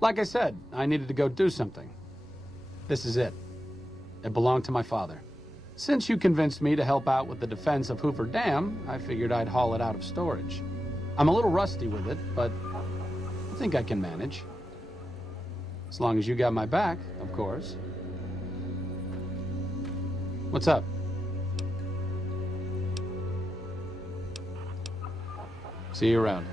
Like I said, I needed to go do something. This is it. It belonged to my father. Since you convinced me to help out with the defense of Hoover Dam, I figured I'd haul it out of storage. I'm a little rusty with it, but I think I can manage. As long as you got my back, of course. What's up? See you around.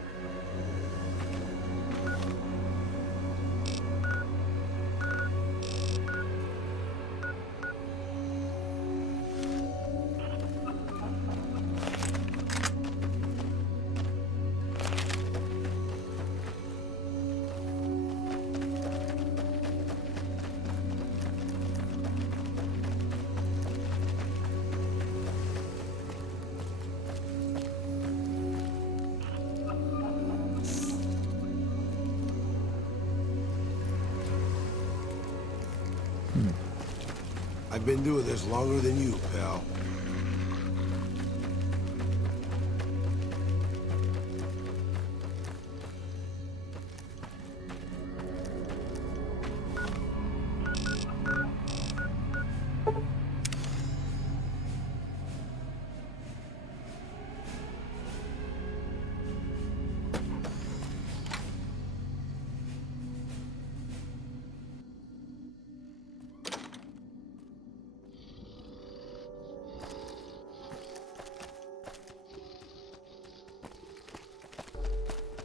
I've been doing this longer than you, pal.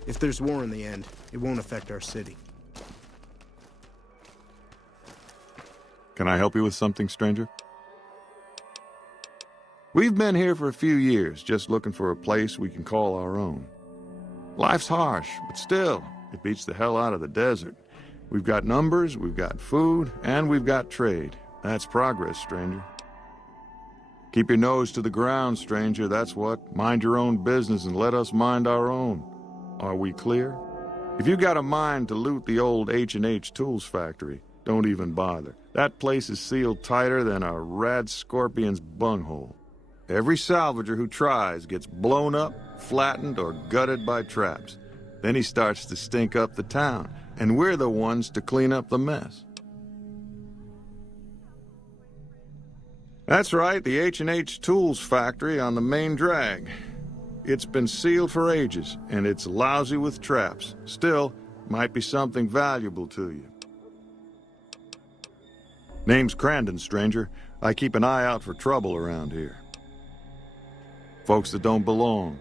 If there's war in the end, it won't affect our city. Can I help you with something, stranger? We've been here for a few years, just looking for a place we can call our own. Life's harsh, but still, it beats the hell out of the desert. We've got numbers, we've got food, and we've got trade. That's progress, stranger. Keep your nose to the ground, stranger, that's what. Mind your own business and let us mind our own. Are we clear? If you got a mind to loot the old H&H Tools factory, don't even bother. That place is sealed tighter than a rad scorpion's bunghole. Every salvager who tries gets blown up, flattened, or gutted by traps. Then he starts to stink up the town, and we're the ones to clean up the mess. That's right, the H&H Tools factory on the main drag. It's been sealed for ages, and it's lousy with traps. Still, might be something valuable to you. Name's Crandon, stranger. I keep an eye out for trouble around here. Folks that don't belong.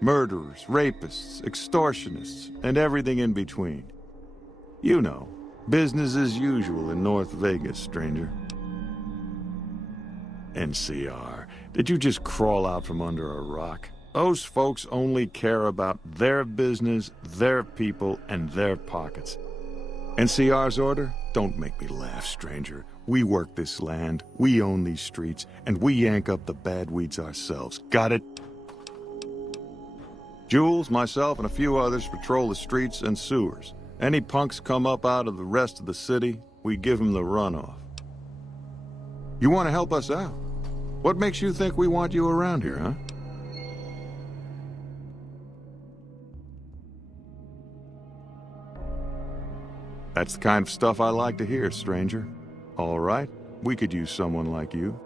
Murderers, rapists, extortionists, and everything in between. You know, business as usual in North Vegas, stranger. NCR, did you just crawl out from under a rock? Those folks only care about their business, their people, and their pockets. NCR's order? Don't make me laugh, stranger. We work this land, we own these streets, and we yank up the bad weeds ourselves. Got it? Jules, myself, and a few others patrol the streets and sewers. Any punks come up out of the rest of the city, we give them the runoff. You want to help us out? What makes you think we want you around here, huh? That's the kind of stuff I like to hear, stranger. All right, we could use someone like you.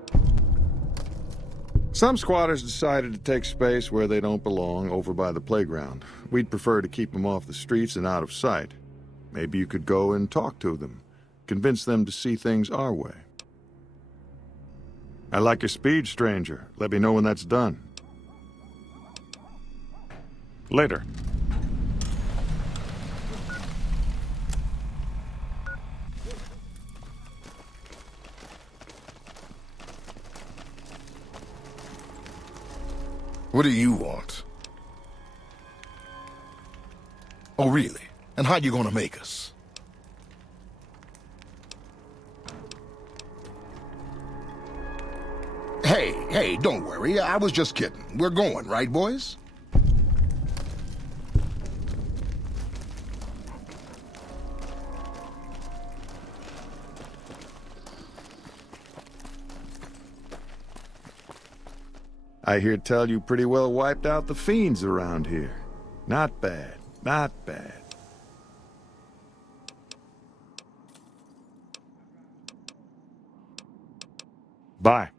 Some squatters decided to take space where they don't belong, over by the playground. We'd prefer to keep them off the streets and out of sight. Maybe you could go and talk to them, convince them to see things our way. I like your speed, stranger. Let me know when that's done. Later. What do you want? Oh, really? And how you gonna make us? Hey, don't worry. I was just kidding. We're going, right, boys? I hear tell you pretty well wiped out the fiends around here. Not bad, not bad. Bye.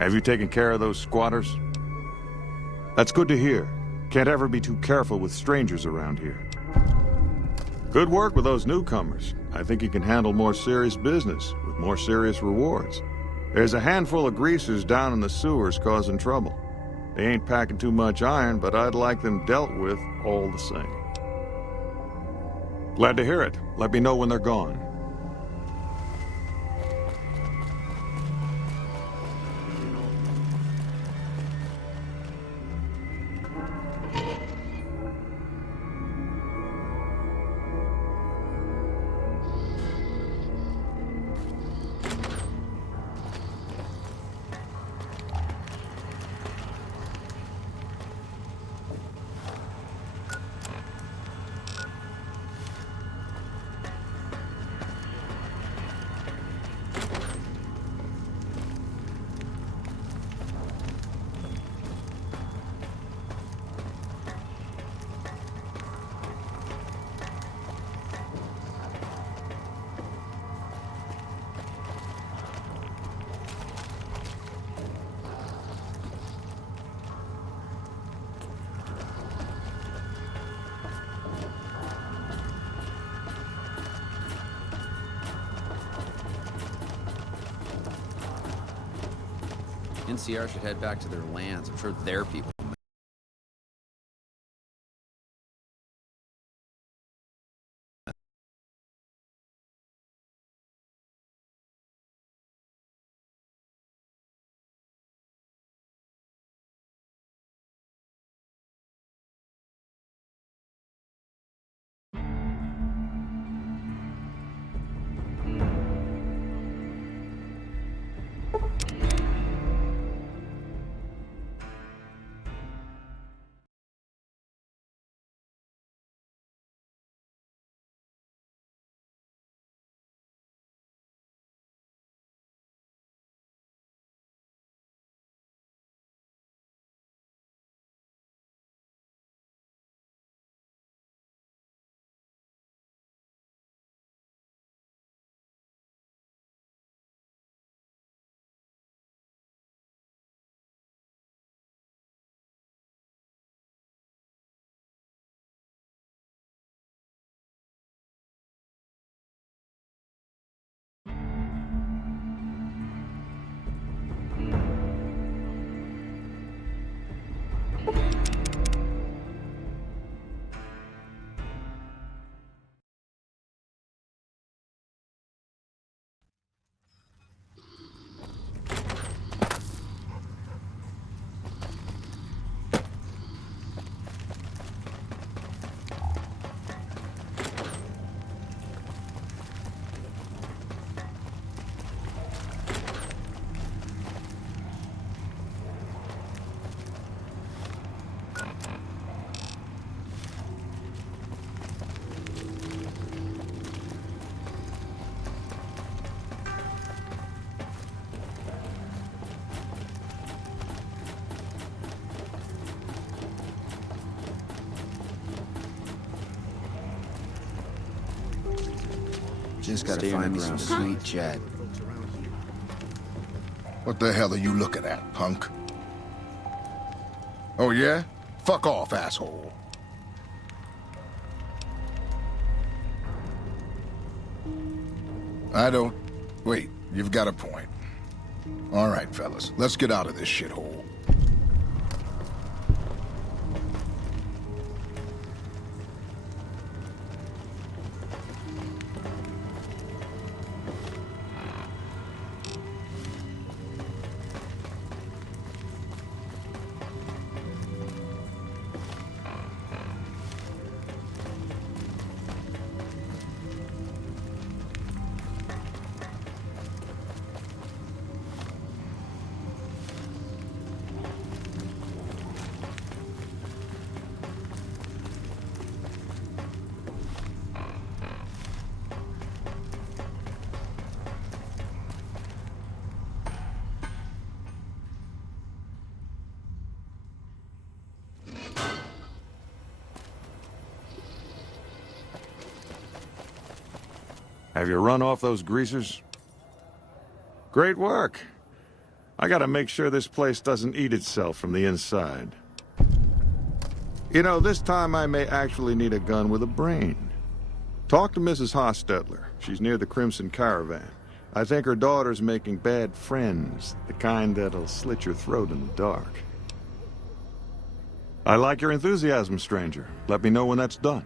Have you taken care of those squatters? That's good to hear. Can't ever be too careful with strangers around here. Good work with those newcomers. I think you can handle more serious business with more serious rewards. There's a handful of greasers down in the sewers causing trouble. They ain't packing too much iron, but I'd like them dealt with all the same. Glad to hear it. Let me know when they're gone. NCR should head back to their lands. I'm sure their people. Just gotta Stay find on me the some ground. sweet chat. What the hell are you looking at, punk? Oh, yeah? Fuck off, asshole. I don't... Wait, you've got a point. All right, fellas, let's get out of this shithole. Have you run off those greasers? Great work. I gotta make sure this place doesn't eat itself from the inside. You know, this time I may actually need a gun with a brain. Talk to Mrs. Hostetler. She's near the Crimson Caravan. I think her daughter's making bad friends, the kind that'll slit your throat in the dark. I like your enthusiasm, stranger. Let me know when that's done.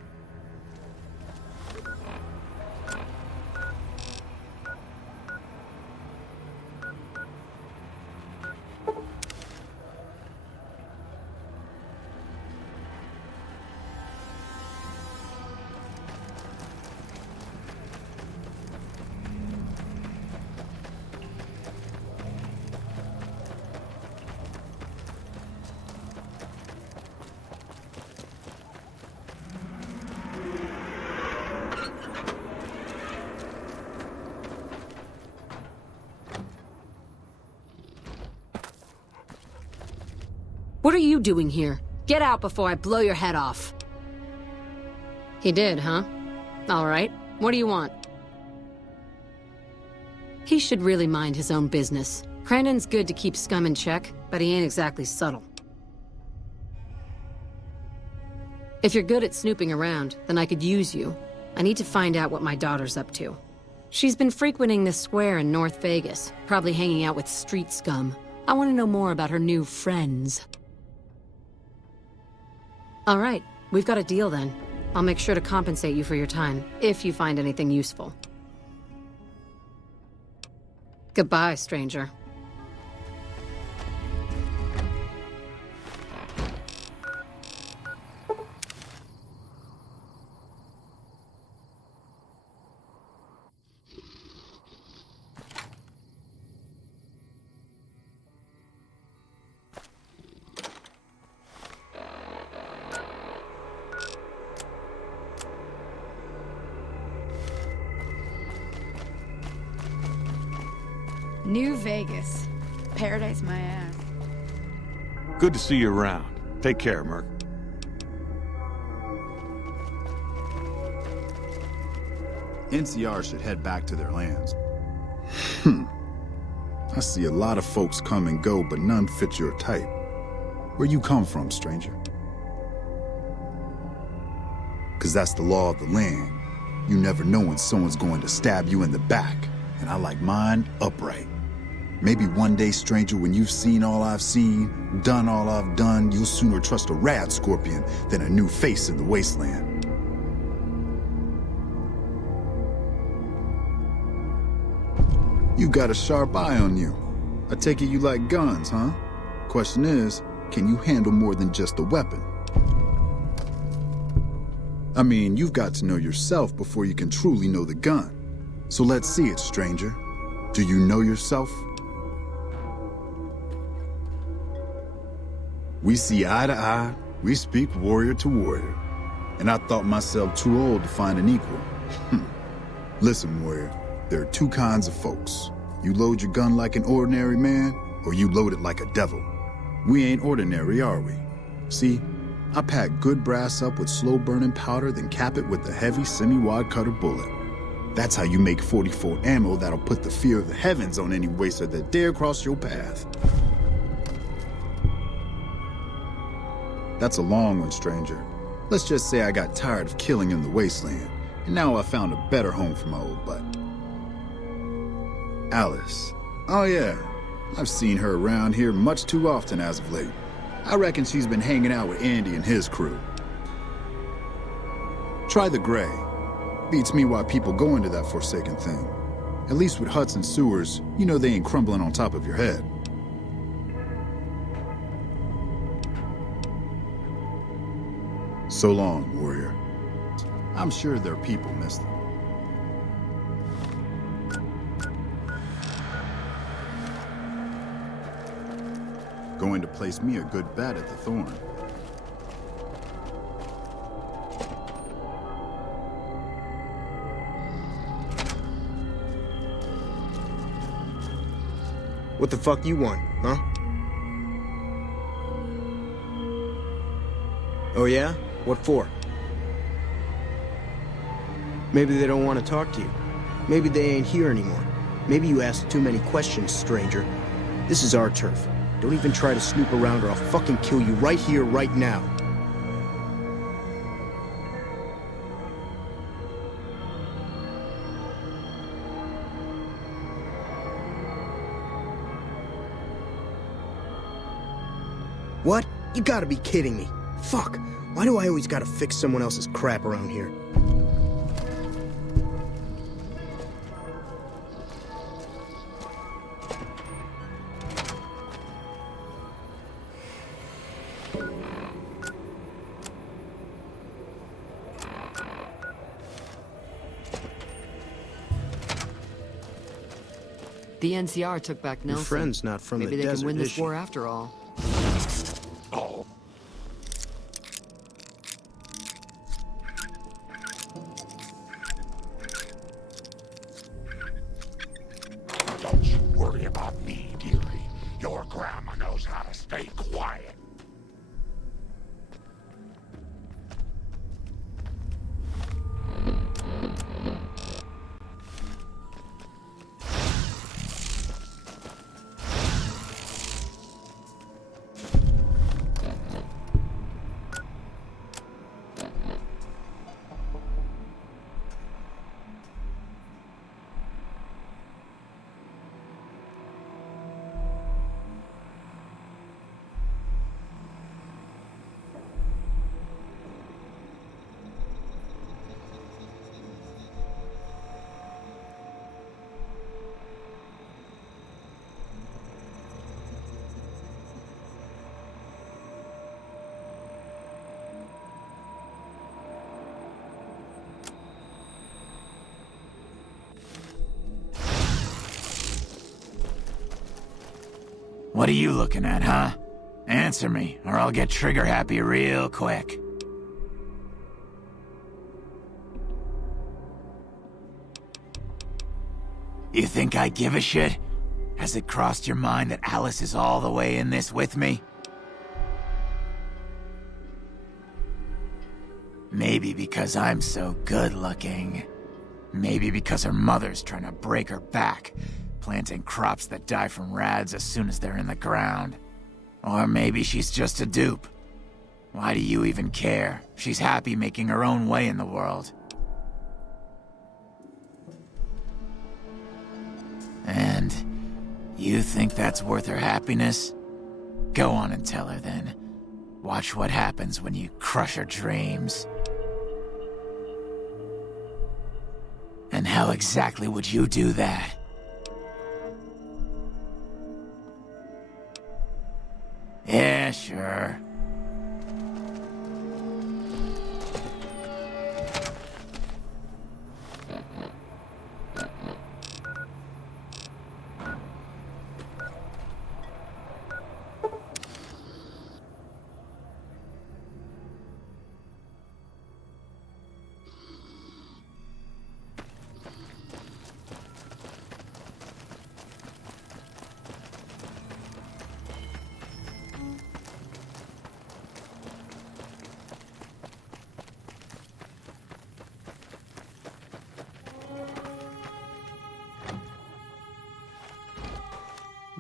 What are you doing here? Get out before I blow your head off. He did, huh? All right. What do you want? He should really mind his own business. Crandon's good to keep scum in check, but he ain't exactly subtle. If you're good at snooping around, then I could use you. I need to find out what my daughter's up to. She's been frequenting this square in North Vegas, probably hanging out with street scum. I want to know more about her new friends. All right, we've got a deal then. I'll make sure to compensate you for your time, if you find anything useful. Goodbye, stranger. New Vegas. Paradise my ass. Good to see you around. Take care, Merc. NCR should head back to their lands. I see a lot of folks come and go, but none fit your type. Where you come from, stranger? 'Cause that's the law of the land. You never know when someone's going to stab you in the back, and I like mine upright. Maybe one day, stranger, when you've seen all I've seen, done all I've done, you'll sooner trust a rad scorpion than a new face in the wasteland. You got a sharp eye on you. I take it you like guns, huh? Question is, can you handle more than just a weapon? I mean, you've got to know yourself before you can truly know the gun. So let's see it, stranger. Do you know yourself? We see eye to eye, we speak warrior to warrior. And I thought myself too old to find an equal. Listen, warrior, there are two kinds of folks. You load your gun like an ordinary man, or you load it like a devil. We ain't ordinary, are we? See, I pack good brass up with slow-burning powder, then cap it with a heavy semi-wide cutter bullet. That's how you make 44 ammo that'll put the fear of the heavens on any waster that dare cross your path. That's a long one, stranger. Let's just say I got tired of killing in the wasteland, and now I found a better home for my old butt. Alice. Oh yeah, I've seen her around here much too often as of late. I reckon she's been hanging out with Andy and his crew. Try the gray. Beats me why people go into that forsaken thing. At least with huts and sewers, you know they ain't crumbling on top of your head. So long, warrior. I'm sure their people miss them. Going to place me a good bet at the Thorn. What the fuck you want, huh? Oh yeah? What for? Maybe they don't want to talk to you. Maybe they ain't here anymore. Maybe you asked too many questions, stranger. This is our turf. Don't even try to snoop around or I'll fucking kill you right here, right now. What? You gotta be kidding me. Fuck. Why do I always gotta fix someone else's crap around here? The NCR took back Nelson. Your friend's not from Maybe the they desert, can win is this she? war after all. Don't you worry about me, dearie. Your grandma knows how to stay quiet. What are you looking at, huh? Answer me, or I'll get trigger happy real quick. You think I give a shit? Has it crossed your mind that Alice is all the way in this with me? Maybe because I'm so good looking. Maybe because her mother's trying to break her back, planting crops that die from rads as soon as they're in the ground. Or maybe she's just a dupe. Why do you even care? She's happy making her own way in the world. And you think that's worth her happiness? Go on and tell her then. Watch what happens when you crush her dreams. And how exactly would you do that? Yeah, sure.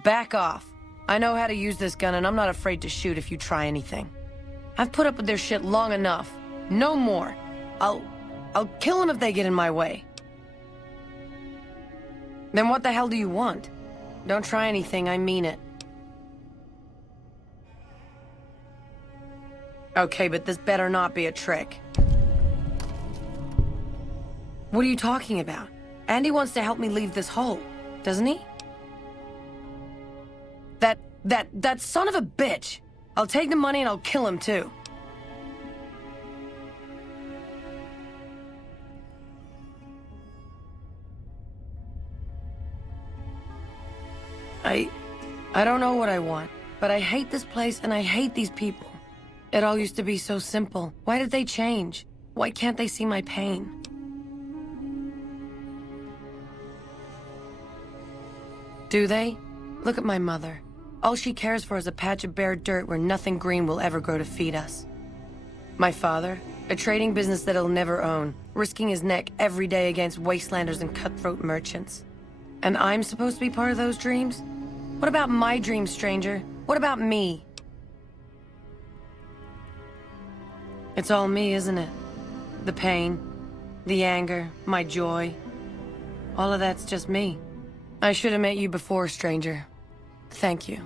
Back off. I know how to use this gun and I'm not afraid to shoot if you try anything. I've put up with their shit long enough. No more. I'll kill them if they get in my way. Then what the hell do you want? Don't try anything, I mean it. Okay, but this better not be a trick. What are you talking about? Andy wants to help me leave this hole, doesn't he? That son of a bitch! I'll take the money and I'll kill him too. I don't know what I want, but I hate this place and I hate these people. It all used to be so simple. Why did they change? Why can't they see my pain? Do they? Look at my mother. All she cares for is a patch of bare dirt where nothing green will ever grow to feed us. My father, a trading business that he'll never own, risking his neck every day against wastelanders and cutthroat merchants. And I'm supposed to be part of those dreams? What about my dreams, stranger? What about me? It's all me, isn't it? The pain, the anger, my joy. All of that's just me. I should have met you before, stranger. Thank you.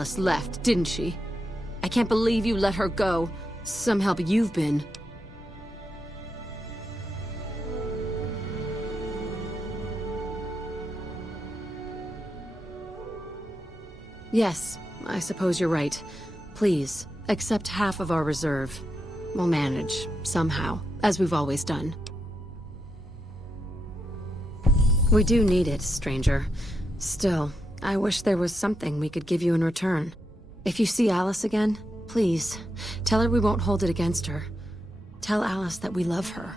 Alice left, didn't she? I can't believe you let her go. Some help you've been. Yes, I suppose you're right. Please, accept half of our reserve. We'll manage, somehow, as we've always done. We do need it, stranger. Still, I wish there was something we could give you in return. If you see Alice again, please, tell her we won't hold it against her. Tell Alice that we love her.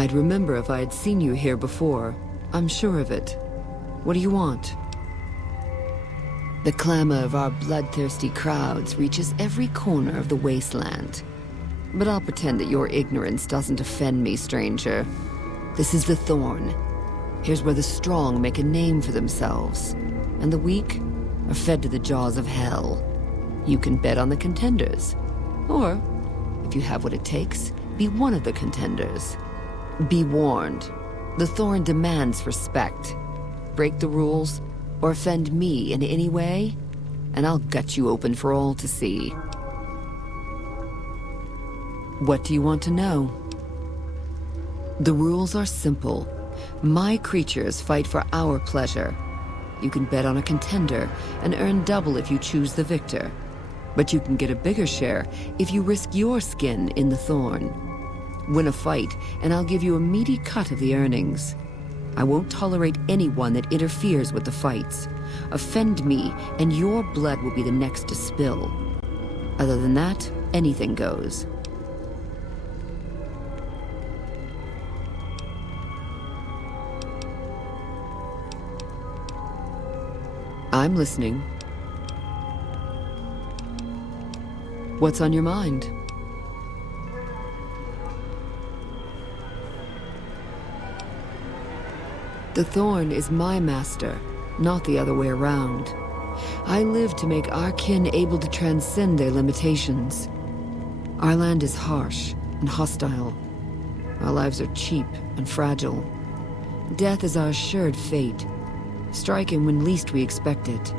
I'd remember if I had seen you here before. I'm sure of it. What do you want? The clamor of our bloodthirsty crowds reaches every corner of the wasteland. But I'll pretend that your ignorance doesn't offend me, stranger. This is the Thorn. Here's where the strong make a name for themselves, and the weak are fed to the jaws of hell. You can bet on the contenders. Or, if you have what it takes, be one of the contenders. Be warned. The Thorn demands respect. Break the rules, or offend me in any way, and I'll gut you open for all to see. What do you want to know? The rules are simple. My creatures fight for our pleasure. You can bet on a contender and earn double if you choose the victor. But you can get a bigger share if you risk your skin in the Thorn. Win a fight, and I'll give you a meaty cut of the earnings. I won't tolerate anyone that interferes with the fights. Offend me, and your blood will be the next to spill. Other than that, anything goes. I'm listening. What's on your mind? The Thorn is my master, not the other way around. I live to make our kin able to transcend their limitations. Our land is harsh and hostile. Our lives are cheap and fragile. Death is our assured fate, striking when least we expect it.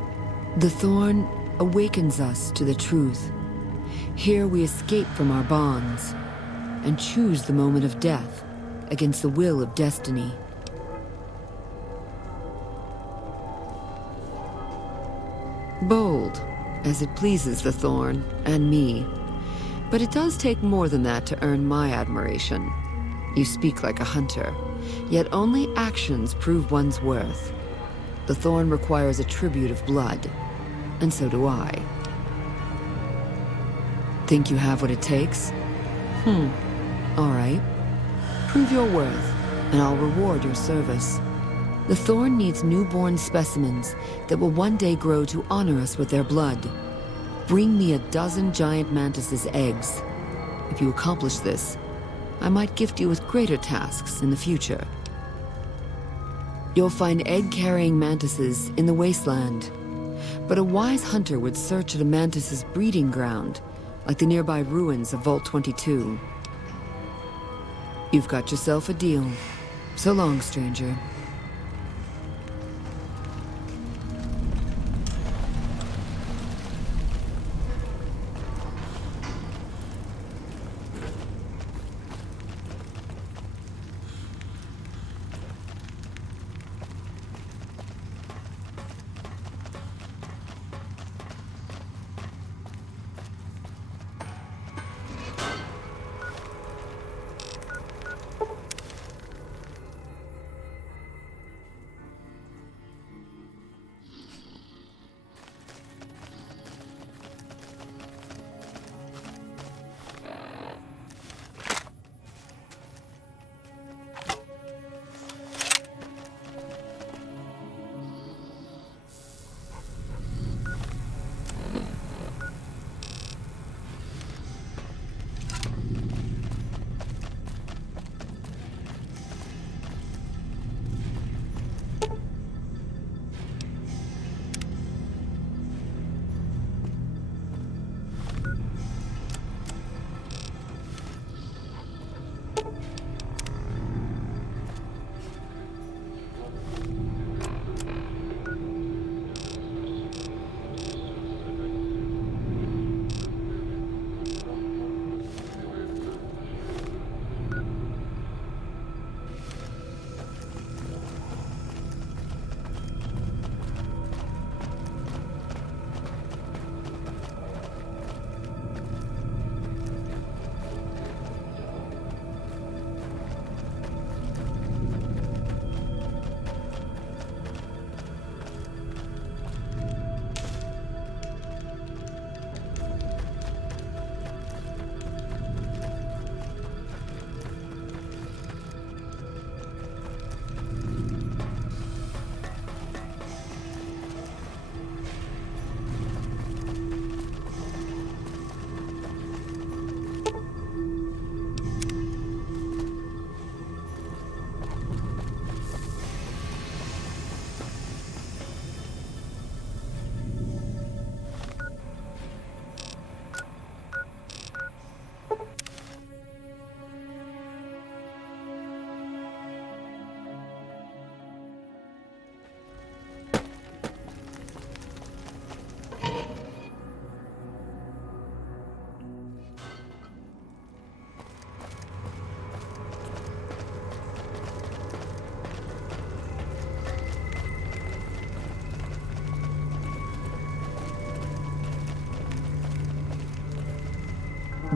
The Thorn awakens us to the truth. Here we escape from our bonds and choose the moment of death against the will of destiny. Bold, as it pleases the Thorn and me. But it does take more than that to earn my admiration. You speak like a hunter, yet only actions prove one's worth. The thorn requires a tribute of blood, and so do I. Think you have what it takes? All right. Prove your worth, and I'll reward your service. The thorn needs newborn specimens that will one day grow to honor us with their blood. Bring me 12 giant mantises' eggs. If you accomplish this, I might gift you with greater tasks in the future. You'll find egg-carrying mantises in the wasteland, but a wise hunter would search at a mantis's breeding ground, like the nearby ruins of Vault 22. You've got yourself a deal. So long, stranger.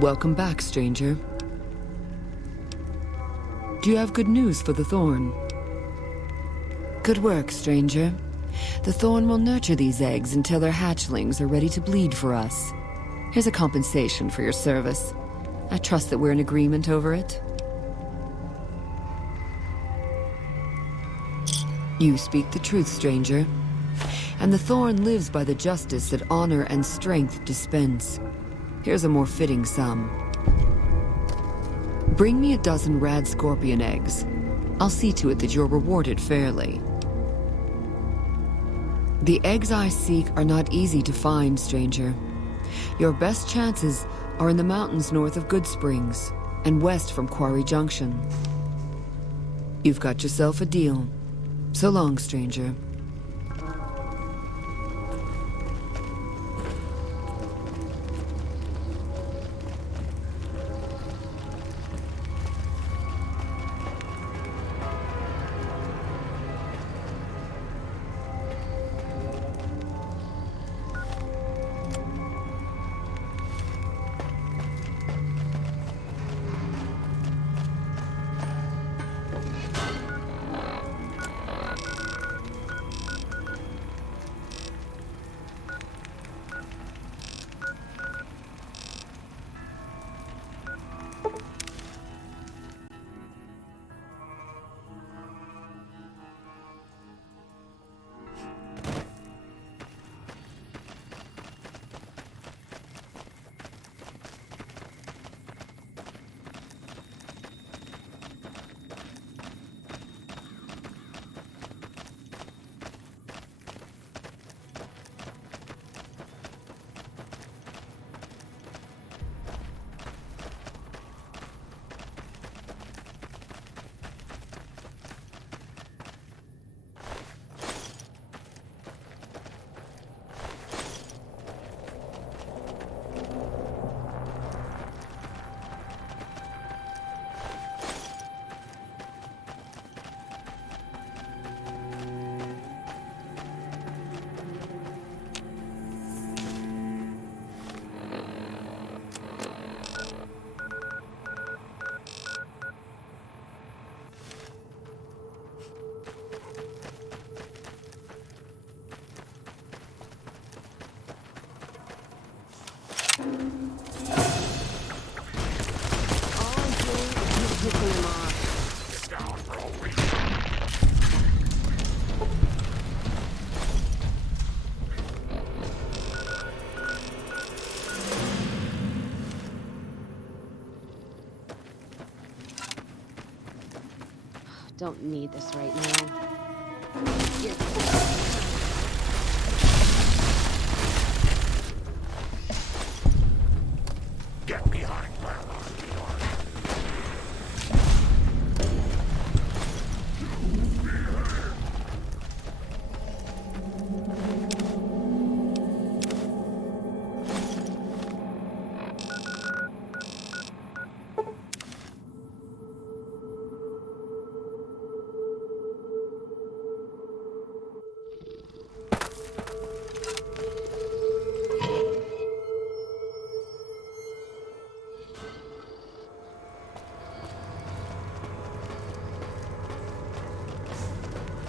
Welcome back, stranger. Do you have good news for the Thorn? Good work, stranger. The Thorn will nurture these eggs until their hatchlings are ready to bleed for us. Here's a compensation for your service. I trust that we're in agreement over it. You speak the truth, stranger. And the Thorn lives by the justice that honor and strength dispense. Here's a more fitting sum. Bring me 12 rad scorpion eggs. I'll see to it that you're rewarded fairly. The eggs I seek are not easy to find, stranger. Your best chances are in the mountains north of Good Springs and west from Quarry Junction. You've got yourself a deal. So long, stranger. don't need this right now. Here. Get behind Grandma, Leon.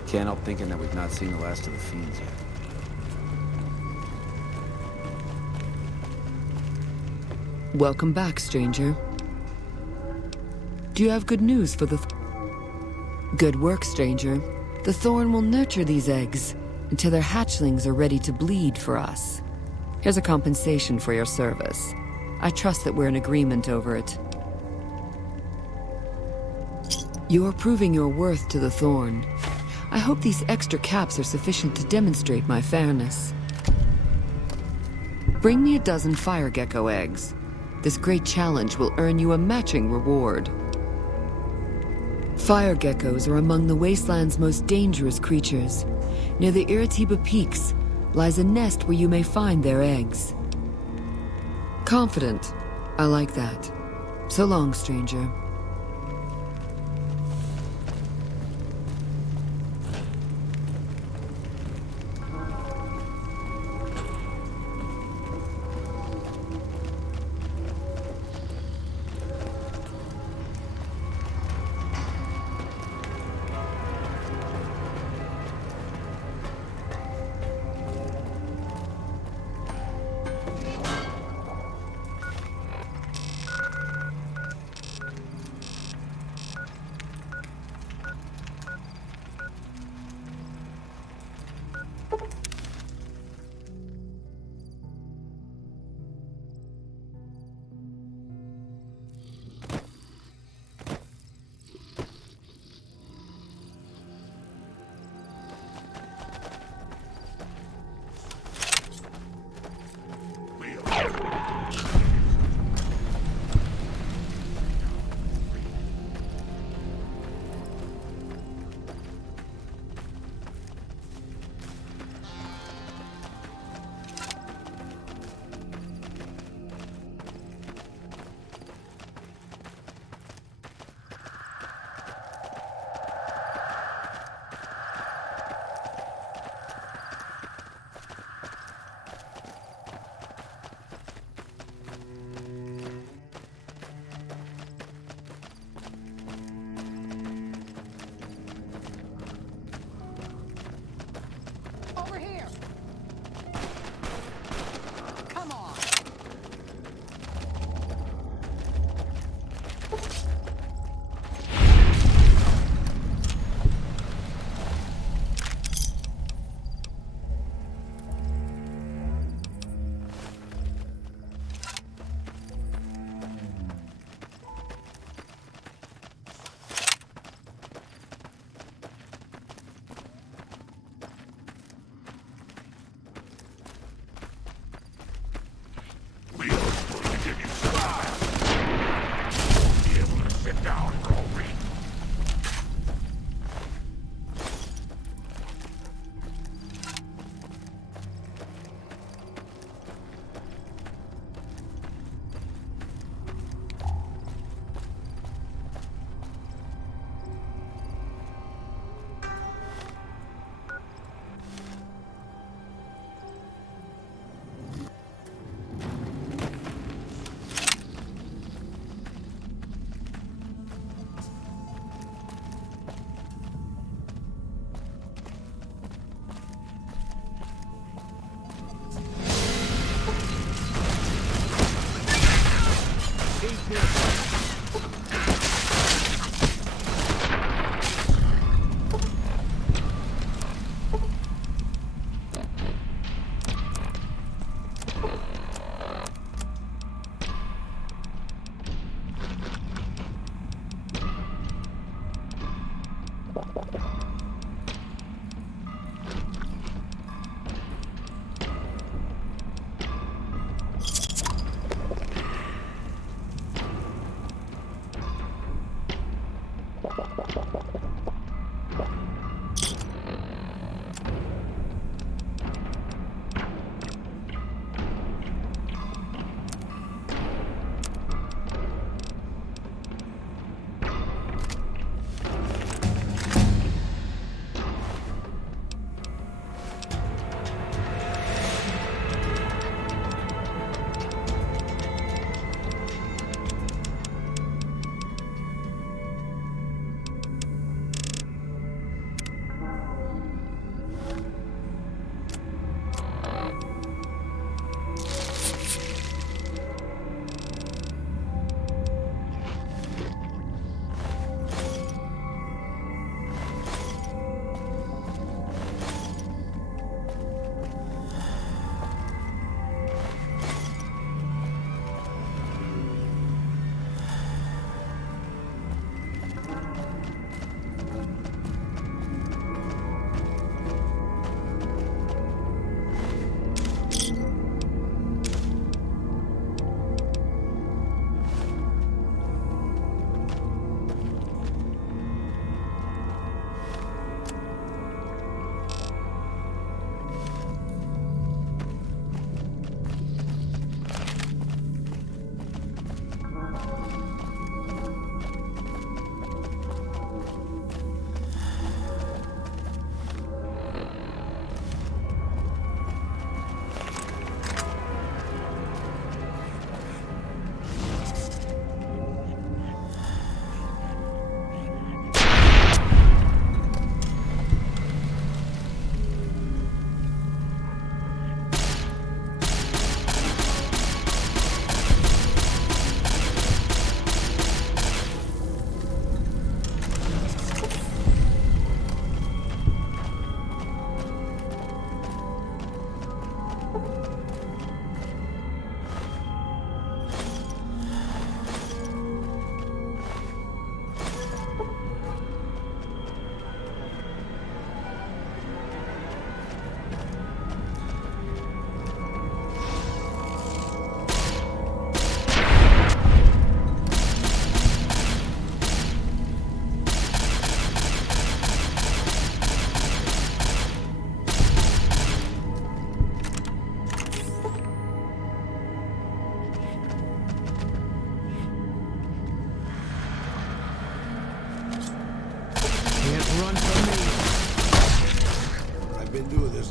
Can't help thinking that we've not seen the last of the fiends yet. Welcome back, stranger. Do you have good news for the... Good work, stranger. The Thorn will nurture these eggs until their hatchlings are ready to bleed for us. Here's a compensation for your service. I trust that we're in agreement over it. You're proving your worth to the Thorn. I hope these extra caps are sufficient to demonstrate my fairness. Bring me a dozen fire gecko eggs. This great challenge will earn you a matching reward. Fire geckos are among the wasteland's most dangerous creatures. Near the Iritiba Peaks lies a nest where you may find their eggs. Confident. I like that. So long, stranger.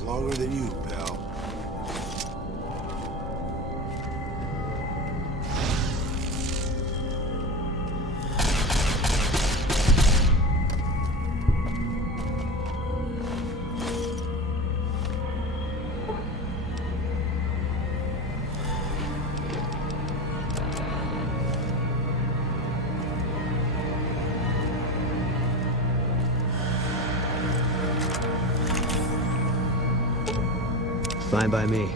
longer than you, pal. Fine by me.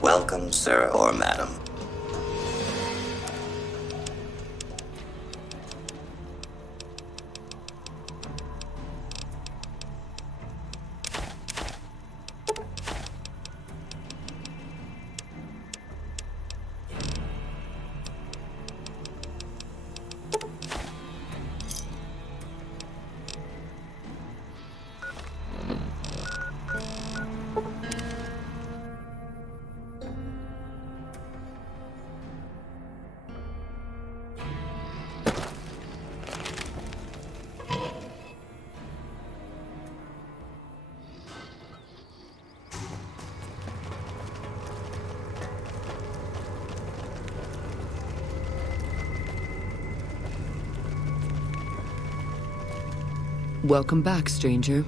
Welcome, sir or madam. Welcome back, stranger.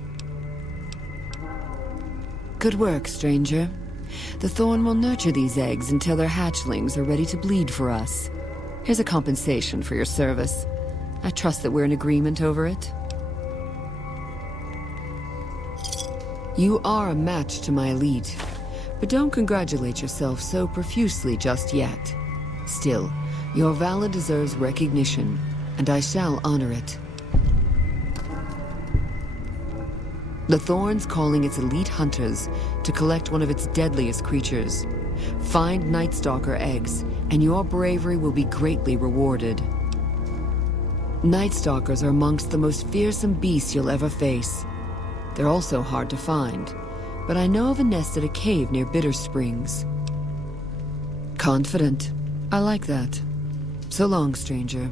Good work, stranger. The Thorn will nurture these eggs until their hatchlings are ready to bleed for us. Here's a compensation for your service. I trust that we're in agreement over it. You are a match to my elite, but don't congratulate yourself so profusely just yet. Still, your valor deserves recognition, and I shall honor it. The Thorn's calling its elite hunters to collect one of its deadliest creatures. Find Night Stalker eggs, and your bravery will be greatly rewarded. Night Stalkers are amongst the most fearsome beasts you'll ever face. They're also hard to find, but I know of a nest at a cave near Bitter Springs. Confident. I like that. So long, stranger.